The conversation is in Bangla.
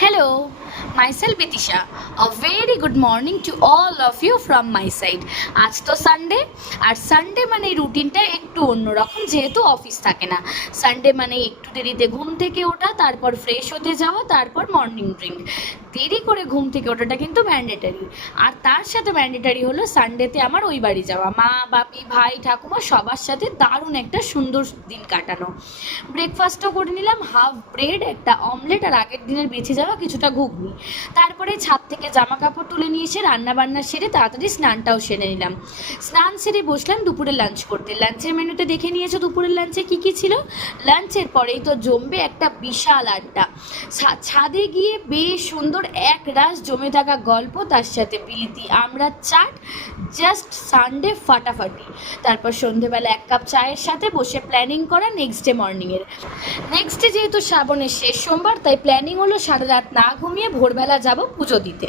Hello, myself Bitisha. A very good morning to all of you from my side. আজ তো সানডে, আর সানডে মানে রুটিনটা একটু অন্যরকম, যেহেতু অফিস থাকে না। সানডে মানে একটু দেরিতে ঘুম থেকে ওঠা, তারপর ফ্রেশ হতে যাওয়া, তারপর মর্নিং ড্রিঙ্ক। দেরি করে ঘুম থেকে ওঠাটা কিন্তু ম্যান্ডেটারি, আর তার সাথে ম্যান্ডেটারি হলো সানডেতে আমার ওই বাড়ি যাওয়া, মা বাপি ভাই ঠাকুমা সবার সাথে দারুণ একটা সুন্দর দিন কাটানো। ব্রেকফাস্টও করে নিলাম, হাফ ব্রেড, একটা অমলেট, আর আগের দিনের বেঁচে যাওয়া কিছুটা ঘুগনি। তারপরে ছাদ থেকে জামা কাপড় তুলে নিয়ে এসে রান্নাবান্না সেরে তাড়াতাড়ি স্নানটাও সেরে নিলাম। স্নান সেরে বসলাম দুপুরে লাঞ্চ করতে। লাঞ্চের মেনুতে দেখে নিয়েছো দুপুরের লাঞ্চে কী কী ছিল। লাঞ্চের পরেই তো জমবে একটা বিশাল আড্ডা। ছাদে গিয়ে বেশ সুন্দর এক রাস জমে থাকা গল্প, তার সাথে বিলিতি আমরা চাট, জাস্ট সানডে ফাটাফাটি। তারপর সন্ধেবেলা এক কাপ চায়ের সাথে বসে প্ল্যানিং করা নেক্সট ডে মর্নিংয়ের। নেক্সট ডে যেহেতু শ্রাবণের শেষ সোমবার, তাই প্ল্যানিং হলো সারা রাত না ঘুমিয়ে ভোরবেলা যাব পুজো দিতে।